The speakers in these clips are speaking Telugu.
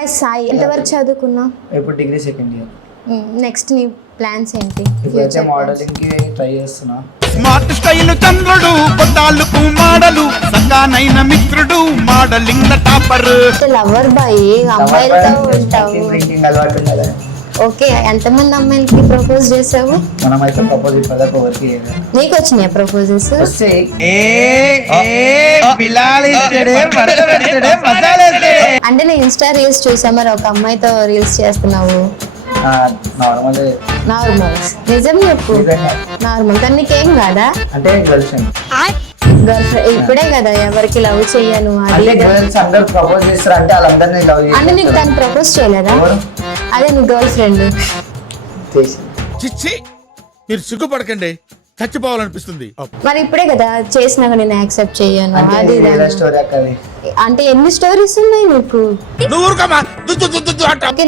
బాయ్ సాయి ఎంతవరకు చదువుకున్నావు? ఇప్పుడు డిగ్రీ సెకండ్ ఇయర్. నెక్స్ట్ నీ ప్లాన్స్ ఏంటి? ఇప్పుడైతే మోడలింగ్ కి ట్రై చేస్తున్నా. స్మార్ట్ స్టైల్ చంద్రుడు కొట్టాలకు మాడలు సగానైన మిత్రుడు మోడలింగ్ టాపర్. లవర్ బాయ్ అమ్మాయిలతో ఉంటావు. డ్రింకింగ్ అలవాటు ఉండదు. ఓకే, ఎంతమంది అమ్మాయిలకి ప్రపోజ్ చేసావు? మనమైతే ప్రపోజ్ ఇప్పటిదాకా ఎవరికి చేయలేదు. నీకు వచ్చినాయా ప్రపోజెస్? అంటే నేను ఇన్స్టా రీల్స్ చూసా, మరి ఒక అమ్మాయితో రీల్స్ చేస్తున్నావు. నార్మల్ నిజం చెప్పు. నార్మల్ కానీ నీకేం కాదా? అంటే గర్ల్ ఫ్రెండ్ ఇప్పుడే కదా ఎవరికి లవ్ చెయ్యను అంటే గర్ల్స్ అందరూ ప్రపోజ్ చేస్తారు అంటే వాళ్ళందరినీ లవ్ చేస్తారు. అంటే నీకు తను ప్రపోజ్ చేయలేదా? అదే నీ గర్ల్ ఫ్రెండ్. చిచ్చి మీరు సిగ్గుపడకండి, చచ్చిపోవాలనిపిస్తుంది. మరి ఇప్పుడే కదా చేసినాక నేను యాక్సెప్ట్ చెయ్యను అది స్టోరీ అక్కది. అంటే ఎన్ని స్టోరీస్ ఉన్నాయి నీకు? నువ్వు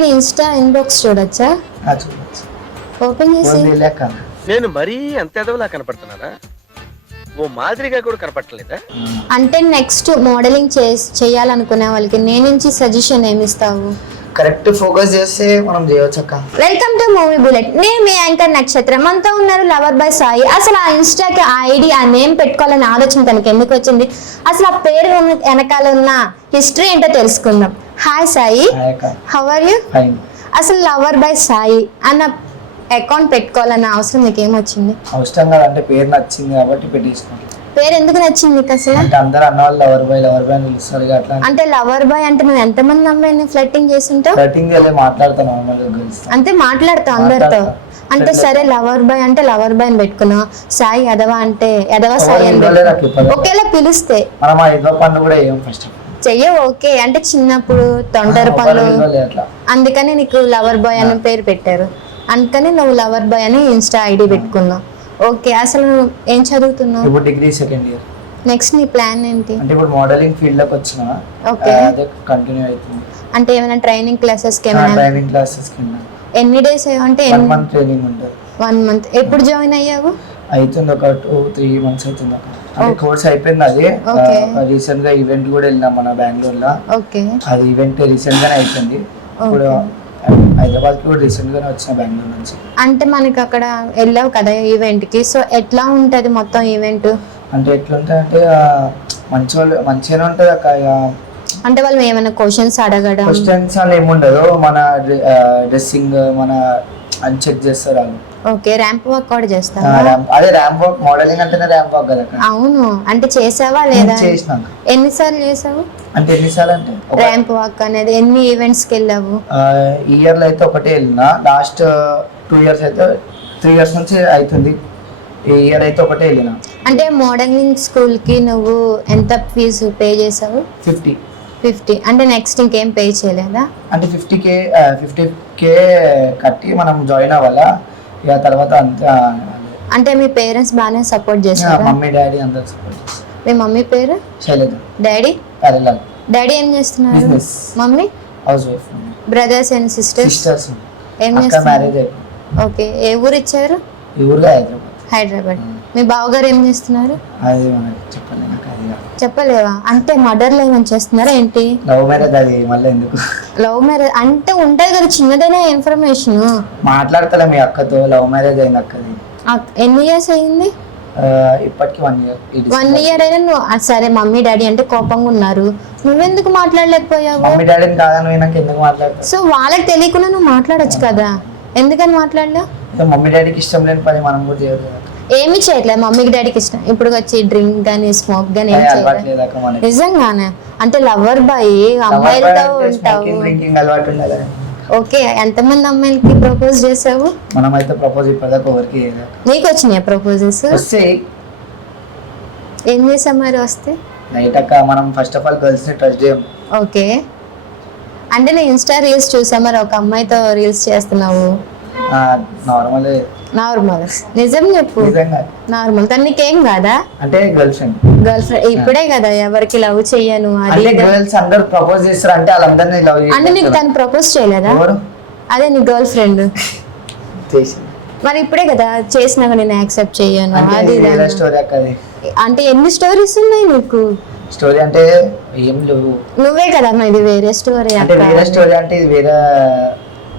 నీ ఇన్స్టా ఇన్బాక్స్ చూడొచ్చా? ఓపెన్ చేసి. నేను మరీ అంత ఎదవలా కనపడుతున్నానా? ఓ మాదిరిగా కూడా కనపడలేదా? అంటే నెక్స్ట్ మోడలింగ్ చేయాలనుకునే వాళ్ళకి నేను నుంచి సజెషన్ ఏమి ఇస్తావు? కరెక్ట్ ఫోకస్ చేస్తే మనం చేయవచ్చు అక్క. Welcome to movie bullet. నేను మీ యాంకర్ నక్షత్రం. మనతో ఉన్నారు లవర్ బాయ్ సాయి. అసలు ఆ ఇన్స్టాకి ఆ ఐడి ఆ నేమ్ పెట్టుకోవాలనే ఆలోచన తనకి ఎందుకు వచ్చింది, అసలు ఆ పేరు వెనకాల ఉన్న హిస్టరీ ఏంటో తెలుసుకుందాం. Hi Sai, how are you? అసలు లవర్ బాయ్ సాయి అన్న అకౌంట్ పెట్టుకోవాలన్న అవసరం నీకు ఏమొచ్చింది? అవసరం కాదు, అంటే పేరు నచ్చింది కాబట్టి పెట్టేసుకున్నాను. పేరు ఎందుకు నచ్చింది నీకు అసలు? అంటే అందరూ అన్న వాళ్ళు లవర్ బాయ్ అని పిలుస్తారు అట్లా. అంటే లవర్ బాయ్ అంటే నువ్వు ఎంతమంది అమ్మాయిని ఫ్లర్టింగ్ చేస్తుంటావు? ఫ్లర్టింగ్ మాట్లాడతాను నార్మల్గా గర్ల్స్ అంటే మాట్లాడతావు అందరితో. అంటే సరే లవర్ బాయ్ అంటే లవర్ బాయ్ అని పెట్టుకున్నావు, సాయి ఎదవా అంటే ఎదవా సాయి అని ఒకేలా పిలిస్తే మనం ఆ ఎదవ పనులు కూడా ఏం ఫస్ట్ చెయ్య. ఓకే, అంటే చిన్నప్పుడు తొందర పనులు అందుకని నీకు లవర్ బాయ్ అని పేరు పెట్టారు, అందుకని నువ్వు లవర్ బాయ్ అని ఇన్స్టా ఐడి పెట్టుకున్నావు. ఓకే, అసలు నువ్వు ఏం చదువుతున్నావు? ఇప్పుడు డిగ్రీ సెకండ్ ఇయర్. నెక్స్ట్ నీ ప్లాన్ ఏంటి? అంటే ఇప్పుడు మోడలింగ్ ఫీల్డ్ లోకి వచ్చినా. ఓకే, అదే కంటిన్యూ అవుతుంది. అంటే ఏమైనా ట్రైనింగ్ క్లాసెస్ కి? ట్రైనింగ్ క్లాసెస్ కింద. ఎన్ని డేస్ అంటే? 1 month ట్రైనింగ్ ఉంటుంది. 1 month. ఎప్పుడు జాయిన్ అయ్యావు? అవుతుంది ఒక 2-3 months అవుతుంది. అంటే కోర్స్ అయిపోయింది. అది రీసెంట్ గా ఈవెంట్ కూడా వెళ్ళినాం మన బెంగళూరులో. ఓకే, అది ఈవెంట్ రీసెంట్ గానే అయిపోయింది. ఇప్పుడు హైదరాబాద్ కి కూడా రీసెంట్ గానే వచ్చిన బెంగళూరు నుంచి. అంటే మనకి అక్కడ వెళ్ళావు కదా ఈవెంట్ కి, సో ఎట్లా ఉంటది మొత్తం ఈవెంట్? అంటే ఎట్లుంటది అంటే మంచిగానే ఉంటది అక్క. అంటే వాళ్ళు ఏమైనా క్వశ్చన్స్ అడగడం? క్వశ్చన్స్ అని ఏముండదు, మన డ్రెస్సింగ్ మన అని చెక్ చేస్తారు వాళ్ళు. ఓకే, ర్యాంప్ వాక్ కూడా చేస్తావా? అదే ర్యాంప్ వాక్, మోడలింగ్ అంటేనే ర్యాంప్ వాక్ కదా. అవును, అంటే చేసావా లేదా? చేసినాక. ఎన్నిసార్లు చేసావు? అంటే ఎన్నిసార్లు అంటే ర్యాంప్ వాక్ అనేది ఎన్ని ఈవెంట్స్ కి వెళ్ళావు? ఈ ఇయర్ లో అయితే ఒకటే వెళ్ళినా. లాస్ట్ 2 years అయితే 3 years నుంచి అవుతుంది. ఈ ఇయర్ అయితే ఒకటే వెళ్ళినా. అంటే మోడలింగ్ స్కూల్ కి నువ్వు ఎంత ఫీజు పే చేసావు? 50. అంటే నెక్స్ట్ ఇంకేం పే చేయలేదా? అంటే 50K కట్టి మనం జాయిన్ అవ్వాలా. ఇక తర్వాత అంతా. అంటే మీ పేరెంట్స్ బాగానే సపోర్ట్ చేస్తారా? మమ్మీ డాడీ అందరు సపోర్ట్ చేస్తారు. మీ మమ్మీ పేరు? శైలజ. డాడీ? ప్యారలల్. డాడీ ఏం చేస్తున్నారు? Mummy? House wife. Brothers and sisters ఏం చేస్తారు? మ్యారేజ్ అయిపోయింది. ఓకే, ఏ ఊరు ఇచ్చారు? ఈ ఊరుగా హైదరాబాద్. మీ బావగారు ఏం చేస్తున్నారు? అది మనకి చెప్పలేదు నాకు. అది చెప్పలేవా? అంటే మర్డర్లు ఏమైనా చేస్తున్నారా ఏంటి? Love marriage. అది మళ్ళీ ఎందుకు? లవ్ మ్యారేజ్ అంటే ఉంటది కదా చిన్నదైనా ఇన్ఫర్మేషన్. మాట్లాడతలే మీ అక్కతో. లవ్ మ్యారేజ్ అయింది అక్కది. ఎన్ని ఇయర్స్ అయింది? ఇప్పటికి 1 year. 1 year అయినా నువ్వు సరే మమ్మీ డాడీ అంటే కోపంగా ఉన్నారు, నువ్వెందుకు మాట్లాడలేకపోయావు? మమ్మీ డాడీని కాదని నాకు ఎందుకు మాట్లాడతావు? సో వాళ్ళకి తెలియకుండా నువ్వు మాట్లాడొచ్చు కదా, ఎందుకని మాట్లాడలేవు? మమ్మీ డాడీకి ఇష్టం లేని పని మనం కూడా చేయదు. ఏమి చేయట్లేదు మమ్మీకి డాడీకి ఇష్టం. ఇప్పుడు వచ్చి డ్రింక్ గానీ స్మోక్ గానీ ఏం చేయలేదు. నిజంగానే? అంటే లవర్ బాయ్ అమ్మాయిలతో ఉంటావు. డ్రింకింగ్ అలవాటు ఉండదు. ఓకే, ఎంతమంది అమ్మాయిలకి ప్రపోజ్ చేసావు? మనమైతే ప్రపోజ్ ఇప్పటిదాకా ఎవరికి చేయలేదు. నీకు వచ్చినాయా ప్రపోజెస్? వస్తాయి. ఏం చేసావు మరి వస్తే? నైట్ అక్క మనం ఫస్ట్ ఆఫ్ ఆల్ గర్ల్స్ ని ట్రస్ట్ చేయం. ఓకే, అంటే నేను ఇన్స్టా రీల్స్ చూసా, మరి ఒక అమ్మాయితో రీల్స్ చేస్తున్నావు. నార్మల్ నిజం చెప్పు. నార్మల్ కానీ నీకేం కాదా? అంటే గర్ల్ ఫ్రెండ్ ఇప్పుడే కదా ఎవరికి లవ్ చెయ్యను అది. గర్ల్స్ అందరూ ప్రపోజ్ చేస్తారు అంటే వాళ్ళందరినీ లవ్ చేస్తారు. అంటే నీకు తను ప్రపోజ్ చేయలేదా? అదే నీ గర్ల్ ఫ్రెండ్. మరి ఇప్పుడే కదా చేసినాక నేను యాక్సెప్ట్ చెయ్యను అది. స్టోరీ అక్క. అంటే ఎన్ని స్టోరీస్ ఉన్నాయి నీకు? స్టోరీ అంటే ఏం లేవు. నువ్వే కదమ్మా ఇది వేరే స్టోరీ అంటే వేరే స్టోరీ అంటే ఇది వేరే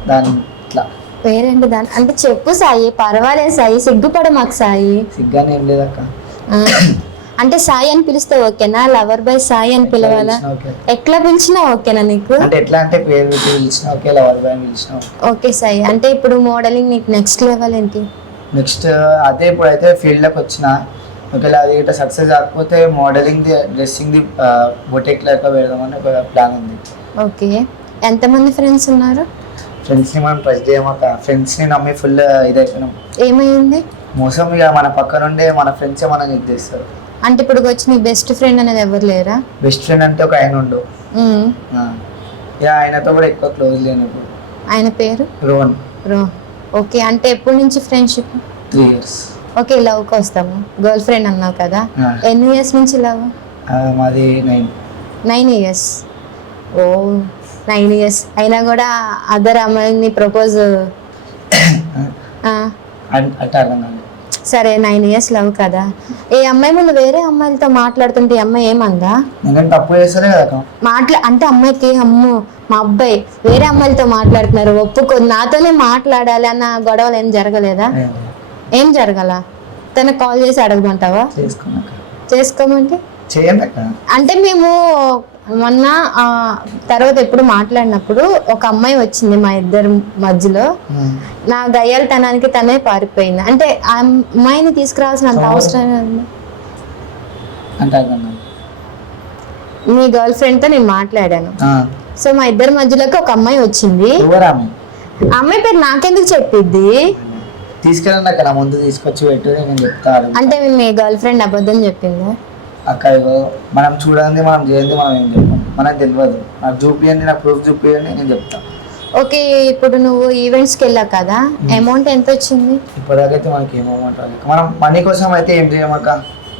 దాని ఇట్లా వేరేంటి దాని అంటే చెప్పు సాయి, పర్వాలేదు సాయి, సిగ్గుపడ మాకు సాయి. సిగ్గానే ఏం లేదక్క. ఆ, అంటే సాయి అని పిలిస్తే ఓకేనా? లవర్ బాయ్ సాయి అని పిలవాలా? ఓకే. ఎట్లా పిలిచినా ఓకేనా నీకు? అంటే ఎట్లా అంటే పేరు పెట్టి పిలిచిన ఓకే, లవర్ బాయ్ అని పిలిచిన ఓకే సాయి. అంటే ఇప్పుడు మోడలింగ్ నీకు నెక్స్ట్ లెవెల్ ఏంటి? నెక్స్ట్ అదే ఇప్పుడైతే ఫీల్డ్లోకి వచ్చిన, ఒకవేళ అది ఇట్లా సక్సెస్ కాకపోతే మోడలింగ్ది డ్రెస్సింగ్ది బొటెక్ లెక్క పెడదామని ఒక ప్లాన్ ఉంది. ఓకే. ఎంతమంది ఫ్రెండ్స్ ఉన్నారు? ఫ్రెండ్స్ని మనం ట్రస్ట్ చేయమాక, ఫ్రెండ్స్ని నమ్మి ఫుల్ ఇదైపోయినాం. ఏమైంది? మోసం ఇక మన పక్క నుండే మన ఫ్రెండ్సే మనం ఇది చేస్తారు. అంటే ఇప్పుడు వచ్చి నీ బెస్ట్ ఫ్రెండ్ అనేది ఎవరు లేరా? బెస్ట్ ఫ్రెండ్ అంటే ఒక ఆయన ఉండు, ఉమ్. ఇక ఆయనతో కూడా ఎక్కువ క్లోజ్ లేను ఇప్పుడు. ఆయన పేరు రోహన్. ఓకే. అంటే ఎప్పటి నుంచి ఫ్రెండ్షిప్? 3 years. ఓకే. లవ్కి వస్తాము. గర్ల్ ఫ్రెండ్ అన్నావు కదా, ఎన్ని ఇయర్స్ నుంచి లవ్? మాది 9. 9 years. ఓ 9 years అయినా కూడా అదర్ అమ్మాయిని ప్రపోజ్. అంటే అర్థం కాదు. సరే 9 years లవ్ కదా, ఏ అమ్మాయి ముందు వేరే అమ్మాయిలతో మాట్లాడుతుంటే ఈ అమ్మాయి ఏమందా? నేను తప్పు చేస్తానే కదా. అంటే అమ్మాయికి అమ్మో మా అబ్బాయి వేరే అమ్మాయిలతో మాట్లాడుతున్నారు, ఒప్పుకో, నాతోనే మాట్లాడాలి అన్న గొడవలు ఏం జరగలేదా? ఏం జరగాల? తనకు కాల్ చేసి అడగమంటావా? చేసుకోమంటే చేయండి అక్క. అంటే మేము మొన్న తర్వాత ఎప్పుడు మాట్లాడినప్పుడు ఒక అమ్మాయి వచ్చింది మా ఇద్దరి మధ్యలో, నా గయ్యాలతనానికి తనే పారిపోయింది. అంటే ఆ అమ్మాయిని తీసుకురావాల్సినంత అవసరం ఉంది. అంటే అర్థం కాదు. మీ గర్ల్ ఫ్రెండ్ తో నేను మాట్లాడాను, సో మా ఇద్దరి మధ్యలోకి ఒక అమ్మాయి వచ్చింది. ఆ అమ్మాయి పేరు నాకెందుకు చెప్పిద్ది? తీసుకెళ్ళండి అక్క, నా ముందు తీసుకొచ్చి పెట్టు, నేను చెప్తాను. అంటే మీ గర్ల్ ఫ్రెండ్ అబద్ధం చెప్పిందా? అక్క ఇగో మనం చూడండి, మనం చేయండి, మనం ఏం చెప్పాం, మనకు తెలియదు. నాకు చూపియండి, నాకు ప్రూఫ్ చూపియండి, నేను చెప్తాను. ఓకే. ఇప్పుడు నువ్వు ఈవెంట్స్కి వెళ్ళావు కదా, అమౌంట్ ఎంత వచ్చింది? ఇప్పటిదాకైతే మనకి ఏం అమౌంట్ రాలేదు. మనం మనీ కోసం అయితే ఏం చేయమక్క,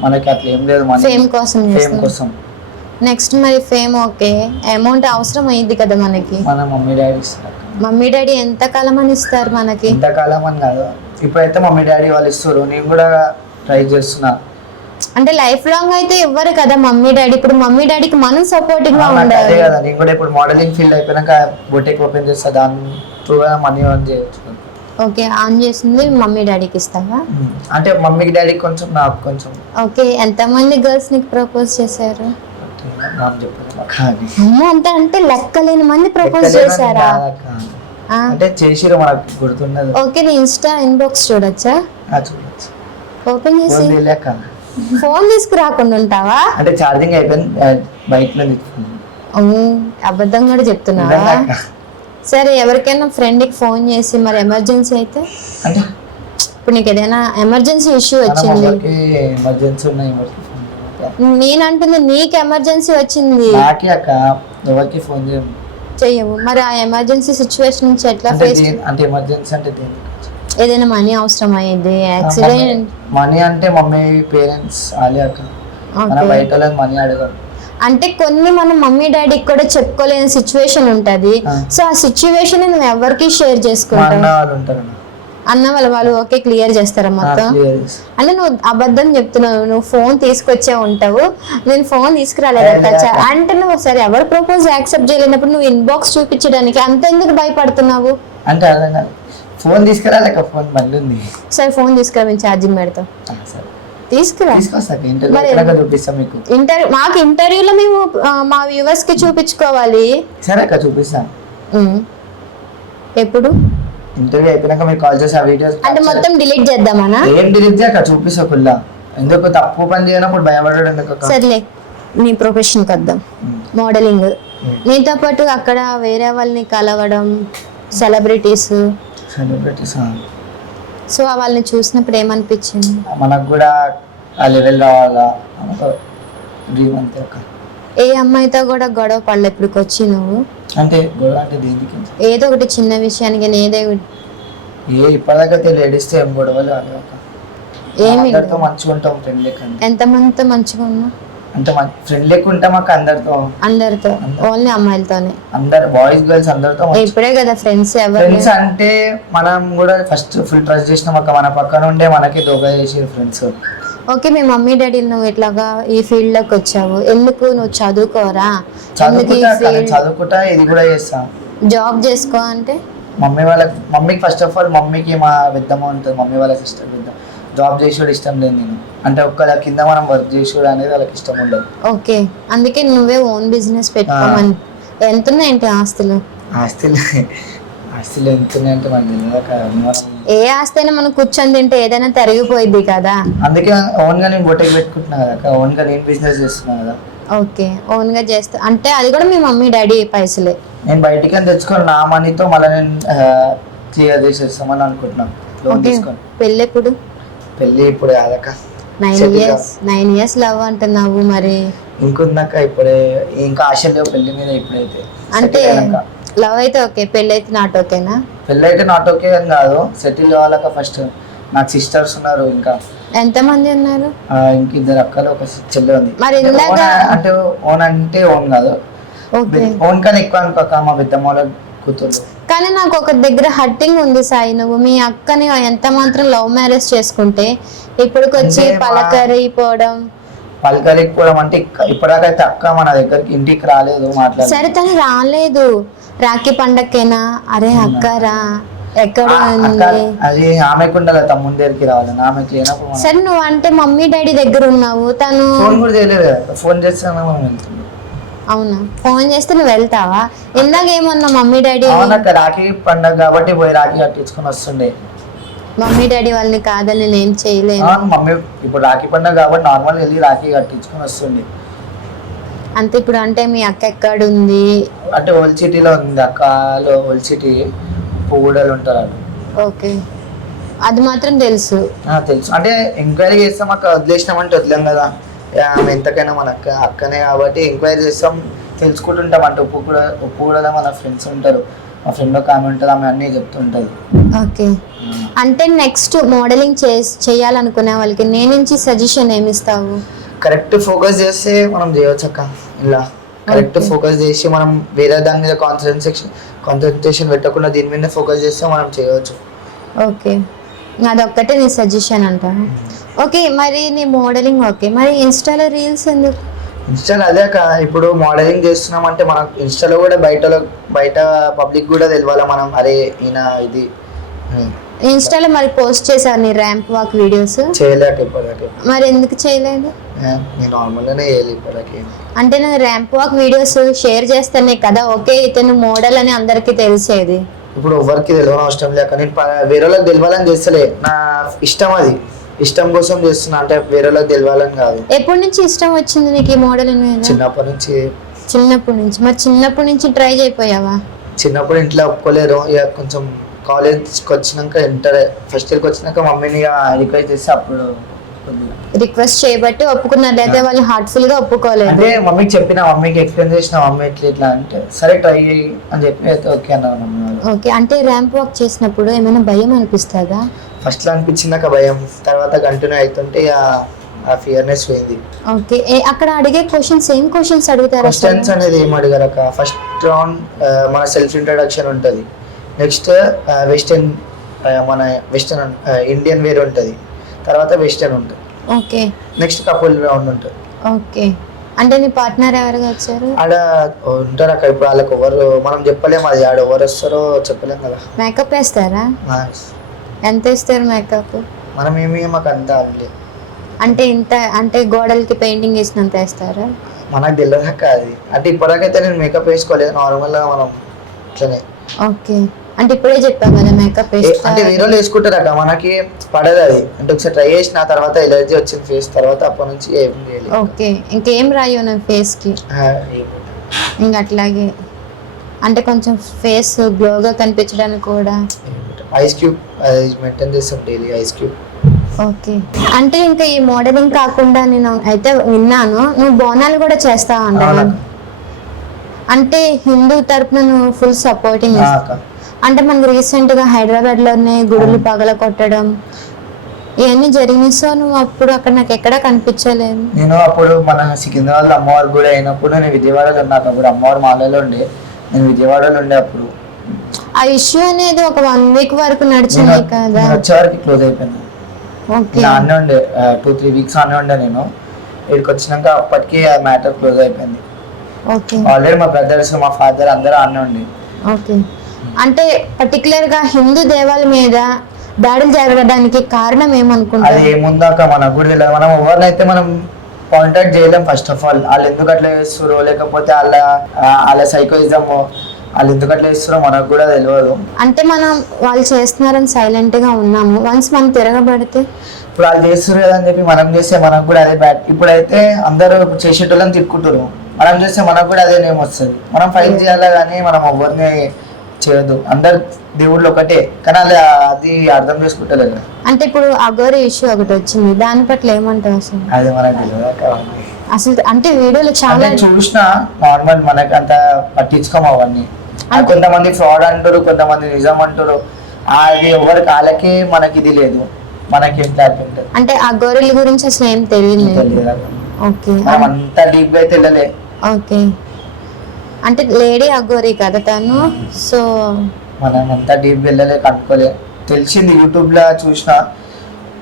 మనకి అట్లా ఏం లేదు. ఫేమ్ కోసం. ఫేమ్ కోసం. నెక్స్ట్ మరి ఫేమ్ ఓకే, అమౌంట్ అవసరం అయింది కదా మనకి. మన మమ్మీ డాడీ ఇస్తారు. మమ్మీ డాడీ ఎంత కాలం అని ఇస్తారు మనకి? ఎంత కాలం అని కాదు, ఇప్పుడైతే మమ్మీ డాడీ వాళ్ళు ఇస్తారు, నేను కూడా ట్రై చేస్తున్నా. అంటే లైఫ్ లాంగ్ అయితే ఇవ్వరు కదా మమ్మీ డాడీ. ఇప్పుడు మమ్మీ డాడీకి మనం సపోర్టింగ్ గా ఉండాలి. అదే కదా, నేను కూడా ఇప్పుడు మోడలింగ్ ఫీల్డ్ అయిపోయినాక బొటెక్ ఓపెన్ చేస్తా, దాని త్రూగా మనీ ఆన్ చేయొచ్చు. ఓకే. ఆన్ చేసింది మమ్మీ డాడీకి ఇస్తావా? అంటే మమ్మీకి డాడీకి కొంచెం, నాకు కొంచెం. ఓకే. ఎంతమంది గర్ల్స్ నీకు ప్రపోజ్ చేశారు? అమ్మో, అంత అంటే లెక్కలేని మంది ప్రపోజ్ చేశారా? అంటే చేసిరు, మనకు గుర్తుండదు. ఓకే. నీ ఇన్స్టా ఇన్బాక్స్ చూడొచ్చా? చూడొచ్చు. ఓపెన్ చేసి ఫోన్ తీసుకురాకుండా ఉంటావా? అంటే ఛార్జింగ్ అయిపోయింది బైక్ లో. అబద్ధం కూడా చెప్తున్నావా? సరే, ఎవరికైనా ఫ్రెండ్ కి ఫోన్ చేసి మరి ఎమర్జెన్సీ అయితే, అంటే ఇప్పుడు నీకు ఏదైనా ఎమర్జెన్సీ ఇష్యూ వచ్చింది, ఎమర్జెన్సీ ఉన్నాయి, నేను అంటుంది నీకు ఎమర్జెన్సీ వచ్చింది, నాకే అక్క, ఎవరికి ఫోన్ చెయ్యవు. మరి ఆ ఎమర్జెన్సీ సిచ్యువేషన్ నుంచి ఎట్లా ఫేస్? అంటే ఎమర్జెన్సీ అంటే ఏదైనా మనీ అవసరం అయ్యింది, యాక్సిడెంట్? మనీ అంటే మమ్మీ పేరెంట్స్ వాళ్ళే అక్క, మన బయట వాళ్ళకి మనీ అడగరు. అంటే కొన్ని మనం మమ్మీ డాడీకి కూడా చెప్పుకోలేని సిచ్యువేషన్ ఉంటది, సో ఆ సిచ్యువేషన్ నువ్వు ఎవరికి షేర్ చేసుకుంటావు? అన్న వాళ్ళు ఓకే క్లియర్ చేస్తారా మొత్తం? అంటే నువ్వు అబద్ధం చెప్తున్నావు, నువ్వు ఫోన్ తీసుకొచ్చే ఉంటావు, నేను ఫోన్ తీసుకురాలేదు అంటే నువ్వు సరే ఎవరు ప్రపోజ్ యాక్సెప్ట్ చేయలేనప్పుడు నువ్వు ఇన్బాక్స్ చూపించడానికి అంత ఎందుకు భయపడుతున్నావు? అంటే ఫోన్ తీసుకురాలేక, ఫోన్ మళ్ళీ ఉంది. సరే ఫోన్ తీసుకురా, మేము ఛార్జింగ్ పెడతాం. తీసుకురా. మాకు ఇంటర్వ్యూలో మేము మా వ్యూవర్స్ కి చూపించుకోవాలి. సరే అక్క, చూపిస్తాను. ఎప్పుడు ఇంటర్వ్యూ అయిపోయినాక మీరు కాల్ చేసి ఆ వీడియోస్ అంటే మొత్తం డిలీట్ చేద్దామనా? ఏం డిలీట్ చేయక చూపిస్తా కుల్లా. ఎందుకు తప్పు పని చేయనప్పుడు భయపడడం ఎందుకు? సర్లే, నీ ప్రొఫెషన్కి వద్దాం. మోడలింగ్, నీతో పాటు అక్కడ వేరే వాళ్ళని కలవడం, సెలబ్రిటీస్. సో వాళ్ళని చూసినప్పుడు ఏమనిపించింది? మనకు కూడా ఆ లెవెల్ రావాలా డ్రీమ్ అంతే. ఏ అమ్మాయితో కూడా గొడవ పడలే ఇప్పటికి వచ్చి నువ్వు? అంటే గొడవ అంటే దేనికి? ఏదో ఒకటి చిన్న విషయానికి ఇప్పటిదాకా లేడీస్తో ఏం గొడవలు ఏమి మంచిగా ఉంటాం, ఫ్రెండ్ లెక్క. ఎంతమందితో మంచిగా ఉన్నా? అంటే ఫ్రెండ్ లెక్క ఉంటాం అక్క, అందరితో ఓన్లీ అమ్మాయిలతోనే? అందరు బాయ్స్ గర్ల్స్ అందరితో. ఇప్పుడే కదా ఫ్రెండ్స్. ఫ్రెండ్స్ అంటే మనం కూడా ఫస్ట్ ఫుల్ ట్రస్ట్ చేసినాం అక్క, మన పక్కన ఉండే మనకి దోగా చేసి ఫ్రెండ్స్. ఓకే, మీ మమ్మీ డాడీ నువ్వు ఇట్లాగా ఈ ఫీల్డ్ లోకి వచ్చావు, ఎందుకు నువ్వు చదువుకోరా, ఎందుకు ఈ చదువుకుంటా కానీ ఫీల్డ్ చదువుకుంటా ఇది కూడా చేస్తా. జాబ్ చేసుకో అంటే? మమ్మీకి ఫస్ట్ ఆఫ్ ఆల్ మమ్మీకి మా పెద్దమ్మ ఉంటుంది, మమ్మీ వాళ్ళకి ఇష్టం పెద్ద జాబ్ చేసేవాడు ఇష్టం లేదు. నేను అంటే ఒక్కళ్ళ కింద మనం వర్క్ చేసేవాడు అనేది వాళ్ళకి ఇష్టం ఉండదు. ఓకే, అందుకే నువ్వే ఓన్ బిజినెస్ పెట్టుకోమని. ఎంత ఉన్నాయంటే ఆస్తులు? ఆస్తులు ఎంత ఉన్నాయంటే మనకి తెలియదు. ఏ ఆస్తి అయినా మనం కూర్చొని తింటే ఏదైనా తరిగిపోయింది కదా. అందుకే ఓన్ గా నేను బొటెక్ పెట్టుకుంటున్నా కదా, ఓన్ గా నేను బిజినెస్ చేస్తున్నా కదా. ఓకే, ఓన్ గా చేస్తా అంటే అది కూడా మీ మమ్మీ డాడీ పైసలే? నేను బయటికి అని తెచ్చుకొని నా మనీతో మళ్ళీ నేను క్లియర్ చేసేస్తామని అనుకుంటున్నాను, లోన్ ఓకే, తీసుకొని. పెళ్ళి ఎప్పుడు? పెళ్ళి ఇప్పుడు కాదక్క, 9 years లవ్ అంటున్నావు, మరి ఇంకున్నాక ఇప్పుడే ఇంకా ఆశ లేవు పెళ్లి మీద. ఇప్పుడైతే అంటే లవ్ అయితే ఓకే, పెళ్ళి అయితే నాట్ ఓకేనా? పెళ్ళి అయితే నాట్ ఓకే అని కాదు, సెటిల్ కావాలక ఫస్ట్. నాకు సిస్టర్స్ ఉన్నారు, ఇంకా ఎంతమంది ఉన్నారు? ఇంక 2 అక్కలు, ఒక చెల్లె ఉంది. మరి ఇందాక అంటే ఓన్ కాదు, ఓకే, ఓన్ కానీ ఎక్కువ అనుకోక మా పెద్దమ్మ వాళ్ళ కూతురు. కానీ నాకు ఒక దగ్గర హట్టింగ్ ఉంది సాయి, నువ్వు మీ అక్కని ఎంత మాత్రం లవ్ మ్యారేజ్ చేసుకుంటే ఇప్పటికొచ్చి పలకరిపోవడం. పలకరిపోవడం అంటే ఇప్పటిదాకా అయితే అక్క మన దగ్గరికి ఇంటికి రాలేదు, మాట్లాడలేదు. సరే తను రాలేదు, రాఖీ పండగకేనా? అరే అక్కరా ఎక్కడ ఉంది? అది ఆమెకు ఉండాలి, తమ్ముని దగ్గరికి రావాలని. ఆమెకు లేనప్పుడు సరే నువ్వు అంటే మమ్మీ డాడీ దగ్గర ఉన్నావు, తను ఫోన్ కూడా చేయలేదు కదా, ఫోన్ చేస్తే మనం వెళ్తుంది. అవునా, ఫోన్ చేస్తే నువ్వు వెళ్తావా? ఇందాక ఏమన్నా మమ్మీ డాడీ? అవునక్క, రాఖీ పండగ కాబట్టి పోయి రాఖీ కట్టించుకొని వస్తుండే. మమ్మీ డాడీ వాళ్ళని కాదని నేనేం చేయలేను. మమ్మీ ఇప్పుడు రాఖీ పండగ కాబట్టి నార్మల్ వెళ్ళి రాఖీ కట్టించుకొని వస్తుండే. అంతే. ఇప్పుడు అంటే మీ అక్క ఎక్కడ ఉంది? అంటే ఓల్డ్ సిటీలో ఉంది అక్కలో, ఓల్డ్ సిటీ పూడలు ఉంటారు. ఓకే, అది మాత్రం తెలుసు. తెలుసు, అంటే ఎంక్వైరీ చేస్తాం అక్క, వదిలేసినామంటే వదిలేం కదా. ఆమె ఎంతకైనా మన అక్కనే కాబట్టి ఎంక్వైరీ చేస్తాం, తెలుసుకుంటుంటాం. అంటే ఉప్పు కూడా మన ఫ్రెండ్స్ ఉంటారు, మా ఫ్రెండ్ ఒక ఆమె ఉంటుంది, ఆమె అన్నీ చెప్తుంటుంది. ఓకే, అంటే నెక్స్ట్ మోడలింగ్ చేయాలనుకునే వాళ్ళకి నేను నుంచి సజెషన్ ఏమి ఇస్తావు? కరెక్ట్ ఫోకస్ చేస్తే మనం చేయవచ్చు అక్క. ఇలా కరెక్ట్ ఫోకస్ చేసి మనం వేరే దాని మీద కాన్సన్ట్రేషన్ పెట్టకుండా దీని మీద ఫోకస్ చేస్తే మనం చేయవచ్చు. ఓకే, అదొక్కటే నీ సజెషన్ అంటాను. ఓకే, మరి నీ మోడలింగ్ ఓకే, మరి ఇన్స్టాలో రీల్స్ ఎందుకు? ఇన్స్టాలో అదే అక్క, ఇప్పుడు మోడలింగ్ చేస్తున్నాం అంటే మనకు ఇన్స్టాలో కూడా బయట పబ్లిక్ కూడా తెలియాలి మనం, అరే ఈయన ఇది. ఇన్స్టాలో మరి పోస్ట్ చేశావు నీ ర్యాంప్ వాక్ వీడియోస్? చేయలేక ఇప్పటిదాకా. మరి ఎందుకు చేయలేదు? నేను నార్మల్గానే చేయలేదు ఇప్పటిదాకా. అంటే నేను ర్యాంప్ వాక్ వీడియోస్ షేర్ చేస్తానే కదా ఓకే ఇతను మోడల్ అని అందరికీ తెలిసేది. ఇప్పుడు ఎవరికి తెలియని అవసరం లేక నేను వేరే వాళ్ళకి తెలియాలని చేస్తలే, నా ఇష్టం, అది ఇష్టం కోసం చేస్తున్నా, అంటే వేరే వాళ్ళకి తెలియాలని కాదు. ఎప్పటి నుంచి ఇష్టం వచ్చింది నీకు ఈ మోడలింగ్ మీద? చిన్నప్పటి నుంచి. చిన్నప్పటి నుంచి? మరి చిన్నప్పటి నుంచి ట్రై చేయపోయావా? చిన్నప్పుడు ఇంట్లో ఒప్పుకోలేరు, ఇక కొంచెం కాలేజ్కి వచ్చినాక ఇంటర్ ఫస్ట్ ఇయర్కి వచ్చినాక మమ్మీని రిక్వెస్ట్ చేస్తే అప్పుడు రిక్వెస్ట్ చేయబట్టి ఒప్పుకున్నారు, లేదా వాళ్ళు హార్ట్ఫుల్ గా ఒప్పుకోలేదు? అంటే మమ్మీకి చెప్పిన, మమ్మీకి ఎక్స్ప్లెయిన్ చేసిన, మమ్మీ ఇట్లా అంటే సరే ట్రై చేయి అని చెప్పి అయితే ఓకే అన్నారు మమ్మీ. ఓకే, అంటే ర్యాంప్ వాక్ చేసినప్పుడు ఏమైనా భయం అనిపిస్తుందా? ఫస్ట్ లో అనిపించిందాక భయం, తర్వాత కంటిన్యూ అవుతుంటే ఆ ఫియర్నెస్ పోయింది. ఓకే, అక్కడ అడిగే క్వశ్చన్స్ ఏం క్వశ్చన్స్ అడుగుతారు? క్వశ్చన్స్ అనేది ఏం అడిగారక, ఫస్ట్ రౌండ్ మన సెల్ఫ్ ఇంట్రడక్షన్ ఉంటుంది, నెక్స్ట్ మన వెస్టర్న్ ఇండియన్ వేర్ ఉంటుంది, తర్వాత వెస్టర్న్ ఉంటుంది, ఓకే, నెక్స్ట్ కపుల్ రౌండ్ ఉంటుంది. ఓకే, అంటే నీ పార్ట్నర్ ఎవరుగా వచ్చారు? ఆడ ఉంటారు అక్క, ఇప్పుడు వాళ్ళకి ఎవరు మనం చెప్పలేము, అది ఆడ ఎవరు వస్తారో చెప్పలేము కదా. మేకప్ వేస్తారా? ఎంత వేస్తారు మేకప్? మనం ఏమి మాకు అంతా అంటే ఇంత అంటే గోడలకి పెయింటింగ్ వేసినంత వేస్తారా? మనకు తెలియదు అక్క అది, అంటే ఇప్పటికైతే నేను మేకప్ వేసుకోలేదు, నార్మల్గా మనం ఇట్లనే. ఓకే, అంటే ఇప్పుడే చెప్పాం కదా మేకప్ అంటే వేరే వాళ్ళు వేసుకుంటారు అక్క, మనకి పడదు అది. అంటే ఒకసారి ట్రై చేసిన తర్వాత ఎలర్జీ వచ్చింది ఫేస్, తర్వాత అప్పటి నుంచి ఏం చేయలేదు. ఓకే, ఇంకేం రాయో నా ఫేస్ కి? ఇంకా అట్లాగే అంటే కొంచెం ఫేస్ గ్లోగా కనిపించడానికి కూడా ఐస్ క్యూబ్ మెయింటైన్ చేస్తాం డైలీ, ఐస్ క్యూబ్. ఓకే, అంటే ఇంకా ఈ మోడలింగ్ కాకుండా నేను అయితే విన్నాను నువ్వు బోనాలు కూడా చేస్తావు అంటావా? అంటే హిందూ తరపున నువ్వు ఫుల్ సపోర్టింగ్. అంటే మనకు రీసెంట్ గా హైదరాబాద్ లోనే గుడులు పగల కొట్టడం ఇవన్నీ జరిగినాయి, సో నువ్వు అప్పుడు అక్కడ నాకు ఎక్కడా కనిపించలేదు. నేను అప్పుడు మన సికింద్రాబాద్ అమ్మవారి గుడి అయినప్పుడు నేను విజయవాడలో ఉన్నాను, అప్పుడు అమ్మవారి మాలలో ఉండే, నేను విజయవాడలో ఉండే. అప్పుడు ఆ ఇష్యూ అనేది ఒక 1 week వరకు నడిచింది కదా, వచ్చే వరకు క్లోజ్ అయిపోయింది. ఓకే, నాన్నే ఉండే 2-3 వీక్స్ అనే ఉండే నేను. ఇక్కడికి వచ్చినాక అప్పటికి ఆ మ్యాటర్ క్లోజ్ అయిపోయింది. ఓకే ఆల్రెడీ మా బ్రదర్స్ మా ఫాదర్ అందరూ అన్నీ ఉండి. ఓకే అంటే పర్టికులర్ గా హిందూ దేవాల మీద దాడులు జరగడానికి కారణం అది ఏమనుకుంటారు? ఏముందాక మనకు కూడా తెలియదు. మనం ఎవరినైతే మనం కాంటాక్ట్ చేయలేం. ఫస్ట్ ఆఫ్ ఆల్ వాళ్ళు ఎందుకు అట్లా చేస్తారో, లేకపోతే వాళ్ళ సైకోయిజం వాళ్ళు ఎందుకు అట్లా చేస్తారో మనకు కూడా తెలియదు. అంటే మనం వాళ్ళు చేస్తున్నారని సైలెంట్ గా ఉన్నాము, వన్స్ మనం తిరగబడితే ఇప్పుడు వాళ్ళు చేస్తారు కదా అని చెప్పి మనం చేస్తే మనకు కూడా అదే బ్యాడ్. ఇప్పుడైతే అందరూ చేసేటోళ్ళని తిట్టుకుంటారు, మనం చేస్తే మనకు కూడా అదే నేమ్ వస్తుంది. మనం ఫైట్ చేయాలి కానీ మనం ఎవరిని చేయదు. అందరు దేవుళ్ళు ఒకటే, కానీ అది అర్థం చేసుకుంటలేదు. అంటే ఇప్పుడు అగోరి ఇష్యూ ఒకటి వచ్చింది, దాని పట్ల ఏమంటావు అసలు? అది మనకు తెలియదు కావాలి. అసలు అంటే వీడియోలు చాలా చూసిన నార్మల్, మనకు అంత పట్టించుకోము అవన్నీ. కొంతమంది ఫ్రాడ్ అంటారు, కొంతమంది నిజం అంటారు. అది ఎవరి కాళ్ళకి మనకి ఇది లేదు, మనకి ఎట్లా ఉంటుంది. అంటే ఆ గొర్రెల గురించి అసలు ఏం తెలియదు. ఓకే మనం అంత డీప్ గా అయితే వెళ్ళలే. ఓకే అంటే లేడీ అగోరి కదా తను, సో మనం అంతా డీప్ వెళ్ళలే, కనుక్కోలే. తెలిసింది యూట్యూబ్ లో చూసిన.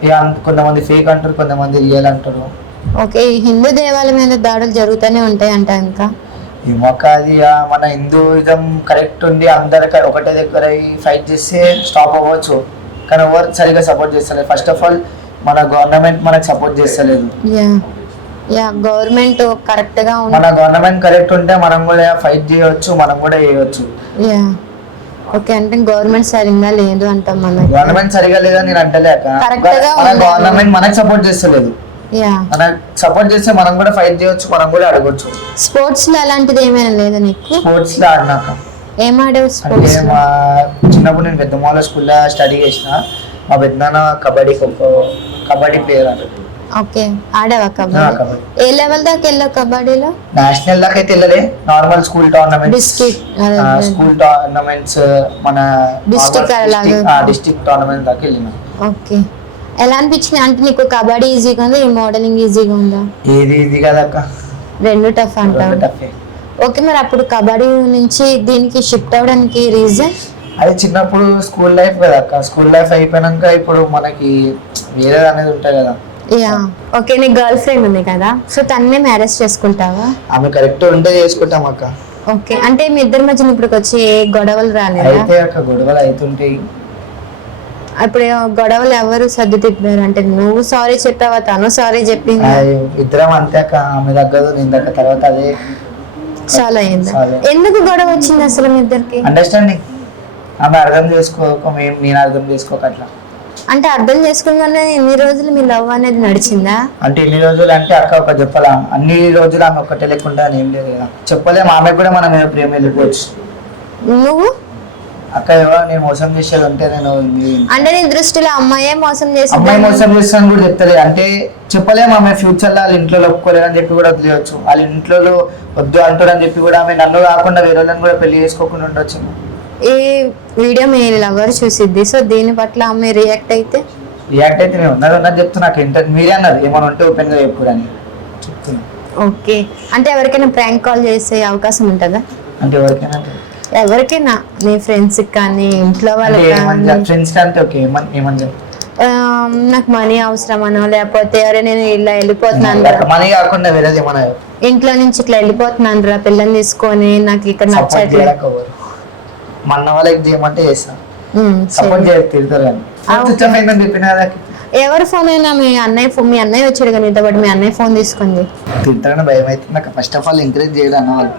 ఇక కొంతమంది ఫేక్ అంటారు, కొంతమంది రియల్ అంటారు. ఓకే ఈ హిందూ దేవాలయం మీద దాడులు జరుగుతూనే ఉంటాయి అంట ఇంకా? ఏమోక అది మన హిందూయిజం కరెక్ట్ ఉండి అందరు ఒకటే దగ్గర ఫైట్ చేస్తే స్టాప్ అవ్వచ్చు, కానీ ఎవరు సరిగా సపోర్ట్ చేస్తలేదు. ఫస్ట్ ఆఫ్ ఆల్ మన గవర్నమెంట్ మనకు సపోర్ట్ చేస్తలేదు. యా గవర్నమెంట్ కరెక్ట్ గా ఉంది. మన గవర్నమెంట్ కరెక్ట్ ఉంటే మనం కూడా ఫైట్ చేయవచ్చు, మనం కూడా చేయవచ్చు. యా ఓకే అంటే గవర్నమెంట్ సరిగ్గా లేదు అంటాం మనం. గవర్నమెంట్ సరిగా లేదని నేను అంటలేక, Correct గా మన ఉండాలి. గవర్నమెంట్ మనకు సపోర్ట్ చేస్తలేదు. యా మనకు సపోర్ట్ చేస్తే మనం కూడా ఫైట్ చేయవచ్చు, మనం కూడా అడగొచ్చు. స్పోర్ట్స్ లో అలాంటిది ఏమైనా లేదా నీకు? స్పోర్ట్స్ లో ఆడినాక ఏం ఆడావు అంటే స్పోర్ట్స్? మా చిన్నప్పుడు నేను పెద్దమాల స్కూల్లో స్టడీ చేసిన. మా పెద్దనాన్న కబడ్డీ ప్లేయర్ అంటే. ఓకే ఆడావా కబడ్డీ? కబడ్డీ ఏ లెవెల్ దాకా వెళ్ళావు కబడ్డీలో? నేషనల్ దాకా అయితే వెళ్ళలే, normal school tournaments, district school tournaments, మన District అలాగా? డిస్ట్రిక్ట్ టోర్నమెంట్ దాకా వెళ్ళిన. ఓకే ఎలా అనిపించింది? అంటే నీకు కబడ్డీ ఈజీగా ఉందా, ఈ మోడలింగ్ ఈజీగా ఉందా? ఏది ఇది కదక్క, రెండు టఫ్ అంటావు. టఫే. ఓకే మరి అప్పుడు కబడ్డీ నుంచి దీనికి షిఫ్ట్ అవ్వడానికి రీజన్? అది చిన్నప్పుడు స్కూల్ లైఫ్ కదక్క, స్కూల్ లైఫ్ అయిపోయినాక ఇప్పుడు మనకి వేరేది అనేది ఉంటాయి కదా. యా ఓకే నీ గర్ల్ ఫ్రెండ్ ఉంది కదా, సో తన్నే మ్యారేజ్ చేసుకుంటావా? ఆమె కరెక్ట్ ఉంటే చేసుకుంటాం అక్క. ఓకే అంటే మీ ఇద్దరి మధ్యన ఇప్పుడు వచ్చి ఏ గొడవలు రాలేదా? అయితే అక్క గొడవలు అవుతుంటాయి. ఇప్పుడు గొడవలు ఎవరు సర్ది తిప్పారు? అంటే నువ్వు సారీ చెప్పావా, తను సారీ చెప్పింది? ఇద్దరం అంతే అక్క, ఆమె తగ్గదు నేను దగ్గర, తర్వాత అదే చాలా అయిందా? చాలా. ఎందుకు గొడవ వచ్చింది అసలు మీ ఇద్దరికి? అండర్స్టాండింగ్. ఆమె అర్థం చేసుకోక నేను అర్థం చేసుకోక అట్లా. అంటే అర్థం చేసుకున్నానే ఎన్ని రోజులు మీ లవ్ అనేది నడిచిందా? అంటే ఎన్ని రోజులు అంటే అక్క ఒక చెప్పలేం, అన్ని రోజులు ఆమె ఒక్కటే లేకుండా ఏం లేదు కదా, చెప్పలేము. ఆమెకు కూడా మన మీద ప్రేమ వెళ్ళిపోవచ్చు. నువ్వు అక్క ఎవరో నేను మోసం చేసేది ఉంటే నేను అంటే నీ దృష్టిలో అమ్మాయే మోసం అమ్మాయి చేసింది? మోసం చేస్తాను కూడా చెప్తలే. అంటే చెప్పలేము, ఆమె ఫ్యూచర్ లో వాళ్ళ ఇంట్లో ఒప్పుకోలేదని చెప్పి కూడా వదిలేయచ్చు, వాళ్ళ ఇంట్లో వద్దు అంటారని చెప్పి కూడా ఆమె నన్ను కాకుండా వేరే వాళ్ళని కూడా పెళ్లి చేసుకోకుండా ఉండొచ్చు. ఈ వీడియో మీ లవర్ చూసిద్ది, సో దీని పట్ల ఆమె రియాక్ట్ అయితే? రియాక్ట్ అయితే నేను ఉన్నది చెప్తున్నా. నాకు మీరే అన్నారు ఏమైనా ఉంటే ఓపెన్ గా చెప్పురని చెప్తున్నా. ఓకే అంటే ఎవరికైనా ప్రాంక్ కాల్ చేసే అవకాశం ఉంటుందా? అంటే ఎవరికైనా ఎవరికైనా నీ ఫ్రెండ్స్ కానీ ఇంట్లో వాళ్ళకి కానీ? ఫ్రెండ్స్ అంటే ఓకే ఏమని చెప్పు. నాకు మనీ అవసరమనో, లేకపోతే ఎవరైనా నేను ఇలా వెళ్ళిపోతున్నాను రా, మనీ కాకుండా వేరేది ఏమన్నా ఇంట్లో నుంచి ఇట్లా వెళ్ళిపోతున్నాను రా పిల్లని తీసుకొని, నాకు ఇక్కడ సపోర్ట్ నచ్చట్లేదు. చేయలేకపోరు. మన వాళ్ళకి చేయమంటే చేస్తాం, సపోర్ట్ సరే. చేయ తిడతారు కానీ స్విచ్ ఆఫ్ అయిందని చెప్పిన కదా. ఎవరి ఫోన్ అయినా మీ అన్నయ్య వచ్చాడు కదా నీతో పాటు, మీ అన్నయ్య ఫోన్ తీసుకుంది. తింటారని భయం అవుతుంది నాకు. ఫస్ట్ ఆఫ్ ఆల్ ఎంకరేజ్ చేయడం అన్న వాళ్ళు.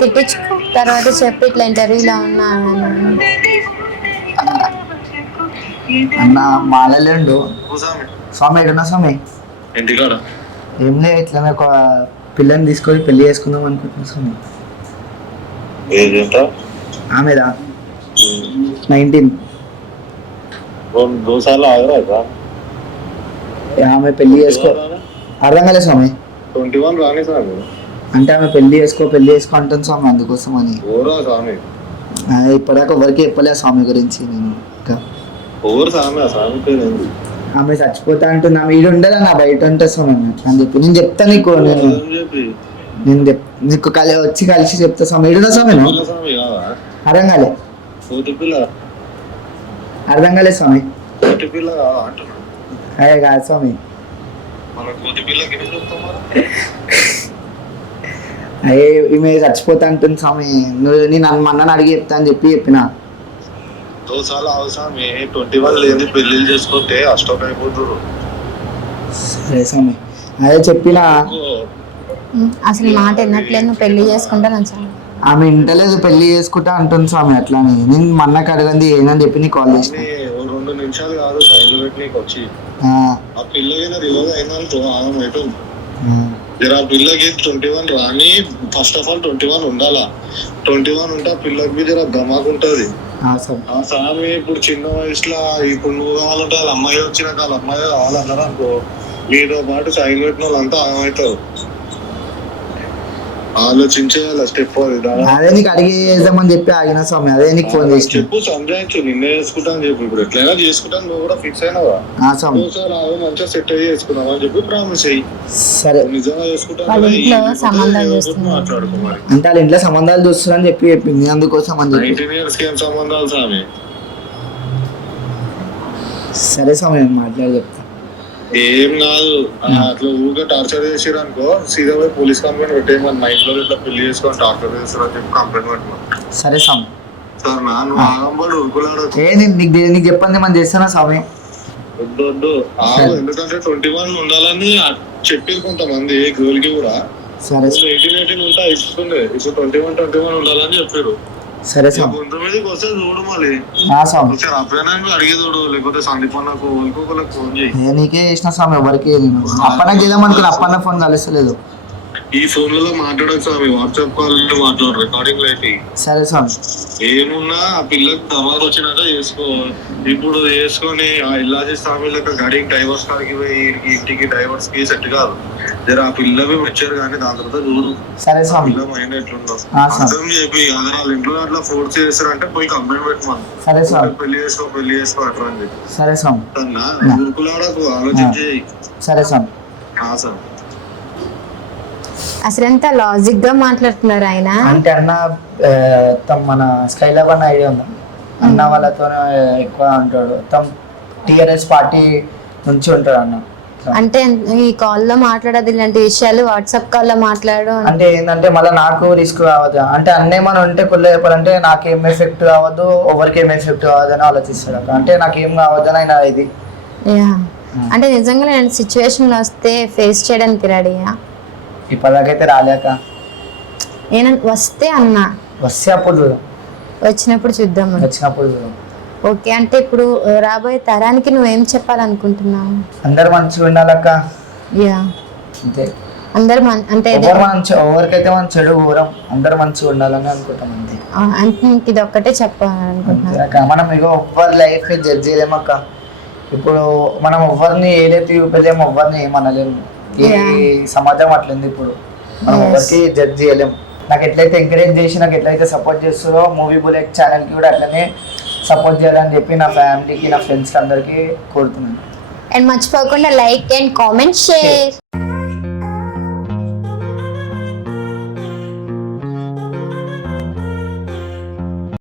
తిట్టించుకో, తర్వాత చెప్పి ఇట్లా ఇంటర్వ్యూలో ఉన్నా అన్న మాలలేండు స్వామి. ఏడున్నా స్వామి? ఇంటికాడ ఏం లేదు, ఇట్లా ఒక పిల్లని తీసుకొని పెళ్లి చేసుకుందాం అనుకుంటున్నా స్వామి. ఏం చేస్తా ఆమెదా 19. రెండు సార్లు ఆగరా ఆమె పెళ్లి చేసుకో అర్థం కాలేదు స్వామి. 21 రాని స్వామి, అంటే ఆమె పెళ్లి చేసుకో అంటుంది స్వామి, అందుకోసం అని. ఓరా స్వామి, ఇప్పటిదాకా ఎవరికి చెప్పలే స్వామి గురించి నేను. ఇంకా ఓరు స్వామి, ఆ స్వామి పేరు ఏంది? ఆమె చచ్చిపోతా అంటుంది. ఆమె ఈడు ఉండదా నా బయట ఉంటే స్వామి అని చెప్పి నేను చెప్తా నీకు. ఏం చెప్పి నీకు వచ్చి కలిసి చెప్తా స్వామి. ఈడున్నా స్వామి నువ్వు? పిల్ల స్వామి కాదా? అర్థం కాలే పూర్తి పిల్ల, అర్థం కాలేదు స్వామి. పూర్తి పిల్ల కాదా అంటున్నా. అదే కాదు స్వామి. కోతి పిల్లకి ఏం చెప్తావు మరి? అయ్యే ఈమె చచ్చిపోతా అంటుంది స్వామి. నేను అన్నని అడిగి చెప్తా అని చెప్పిన. దోసాలు అవసరం 21 లేని పెళ్లిళ్ళు చేసుకుంటే అష్టం అయిపోతున్నారు. సరే స్వామి, అదే చెప్పిన. అసలు మాట వినట్లేదు, నువ్వు పెళ్లి చేసుకుంటాను సార్. ఆమె ఇంటలేదు, పెళ్లి చేసుకుంటా అంటుంది స్వామి. అట్లానే నేను మా అన్నకి అడగంది ఏందని చెప్పి నీ కాల్ చేసిన. 2 నిమిషాలు కాదు సైన్లు పెట్టి నీకు వచ్చి ఆ పిల్లకి రివర్స్ అయినంతో ఆమె ఎటు ఆ పిల్లకి 21 రాని. ఫస్ట్ ఆఫ్ ఆల్ 21 ఉండాలా. 21 ఉంటే ఆ పిల్లకి మీద గమాకు ఉంటది. ఆ స్వామి ఇప్పుడు చిన్న వయసులో ఇప్పుడు నువ్వు కావాలంటే వాళ్ళ అమ్మాయి వచ్చినాక వాళ్ళ అమ్మాయి కావాలన్నారు అనుకో, మీతో పాటు సైన్ పెట్టిన వాళ్ళంతా ఆగమవుతారు. ఆలోచించేయాలి స్టెప్ అది. అదే నీకు అడిగి చేద్దామని చెప్పి ఆగిన స్వామి. అదే నీకు ఫోన్ చేసి చెప్పు, సంజాయించు. నిన్నే చేసుకుంటా అని చెప్పి ఇప్పుడు ఎట్లయినా చేసుకుంటాను. నువ్వు కూడా ఫిక్స్ అయినావా? మంచిగా సెట్ అయ్యి చేసుకున్నావు అని చెప్పి ప్రామిస్ అయ్యి. సరే, నిజంగా చేసుకుంటాను వాళ్ళ ఇంట్లో సంబంధాలు చూస్తున్నారు. మాట్లాడుకో మరి. అంటే వాళ్ళ ఇంట్లో సంబంధాలు చూస్తున్నారని చెప్పి చెప్పింది, అందుకోసం అని చెప్పి. 19 years కి ఏం సంబంధాలు స్వామి? సరే స్వామి, నేను మాట్లాడి చెప్తా. ఏం కాదు, అట్లా ఊరికే టార్చర్ చేసిరు అనుకో, సీదా పోయి పోలీస్ కంప్లైంట్ పెట్టేయమని. నైట్ లో ఇట్లా పెళ్లి చేసుకొని టార్చర్ చేస్తారు అని చెప్పి కంప్లైంట్ పెట్టమని. సరే స్వామి. సార్ నువ్వు ఆగంబడు ఉరుకులాడకు. నీకు చెప్పండి మనం చేస్తానా స్వామి? వద్దు ఆగు. ఎందుకంటే 21 ఉండాలని చెప్పారు కొంతమంది గర్ల్ కి కూడా. సరే 18 ఉంటా ఇస్తుండే. ఇప్పుడు 21 ఉండాలని చెప్పారు. సరే స్వామి. కొంత మీదకి వస్తే చూడు మళ్ళీ. ఒకసారి అప్పుడైనా అడిగే చూడు, లేకపోతే సందీపన్నకు ఇంకొకరికి ఫోన్ చేయి. నీకే చేసిన స్వామి, ఎవరికి నేను అప్పన్నకి చేద్దాం అనుకున్నా. అప్పన్న ఫోన్ కలుస్తలేదు. ఈ ఫోన్లలో మాట్లాడక స్వామి, వాట్సాప్ కాల్ మాట్లాడు, రికార్డింగ్ అయితే. సరే స్వామి. ఏమున్నా ఆ పిల్లకి దమాకు వచ్చినాక చేసుకో. ఇప్పుడు చేసుకొని ఆ ఇల్లాజీ స్వామి లెక్క గడికి డైవర్స్ కాడికి పోయి ఇంటికి డైవర్స్ కి సెట్ కాదు. జర ఆ పిల్లవి వచ్చారు కానీ దాని తర్వాత చూడు. సరే స్వామి. పిల్ల మైండ్ ఎట్లుందో అర్థం చెప్పి. అదే వాళ్ళ ఇంట్లో అట్లా ఫోర్స్ చేస్తారంటే పోయి కంప్లైంట్ పెట్టమను. సరే స్వామి. పెళ్లి చేసుకో అట్లా అని చెప్పి. సరే స్వామి. ఊరుకులాడకు, ఆలోచించి. సరే స్వామి. సార్ అసలు ఎంత లాజిక్ గా మాట్లాడుతున్నారు ఆయన. అంటే అన్న మన స్కైలబ్ అన్న ఐడియా ఉందా? అన్న వాళ్ళతో ఎక్కువ ఉంటాడు. టిఆర్ఎస్ పార్టీ నుంచి ఉంటాడు అన్న. అంటే ఈ కాల్ లో మాట్లాడదు ఇలాంటి విషయాలు, వాట్సాప్ కాల్ లో మాట్లాడు అంటే ఏంటంటే మళ్ళీ నాకు రిస్క్ కావద్దు. అంటే అన్నేమని ఉంటే కొల్ల చెప్పాలంటే నాకేం ఎఫెక్ట్ కావద్దు, ఎవరికి ఏం ఎఫెక్ట్ కావద్దు అని ఆలోచిస్తాడు. అంటే నాకేం కావద్దు అని ఆయన ఇది. అంటే నిజంగా నేను సిచ్యువేషన్ లో వస్తే ఫేస్ చేయడానికి రెడీయా? ఇప్పటిదాకైతే రాలేక. నేను వస్తే అన్నా, వస్తే అప్పుడు చూద్దాం. వచ్చినప్పుడు చూద్దాం. వచ్చినప్పుడు చూద్దాం. ఓకే. అంటే ఇప్పుడు రాబోయే తరానికి నువ్వేం చెప్పాలనుకుంటున్నావు? అందరు మంచిగా ఉండాలక్క. యా, అంతే. అందరు అంటే ఎవరికైతే మనం చెడు ఘోరం, అందరు మంచిగా ఉండాలని అనుకుంటాం అంతే. అంటే నీకు ఇది ఒక్కటే చెప్పాలనుకుంటున్నాను. మనం ఇక ఎవ్వరి లైఫ్ జడ్జ్ చేయలేమక్క. ఇప్పుడు మనం ఎవరిని ఏదైతే చూపలేము, ఎవరిని ఏమనలేము. ఈ సమాజం అట్లుంది ఇప్పుడు. మనం ఎవరికి జడ్జ్ చేయలేము. నాకు ఎట్లయితే ఎంకరేజ్ చేసి నాకు ఎట్లయితే సపోర్ట్ చేస్తారో మూవీ బుల్లెట్ ఛానల్కి కూడా అట్లనే సపోర్ట్ చేయాలని చెప్పి నా ఫ్యామిలీకి, నా ఫ్రెండ్స్కి అందరికీ కోరుతున్నాను. అండ్ మర్చిపోకుండా లైక్ అండ్ కామెంట్ షేర్.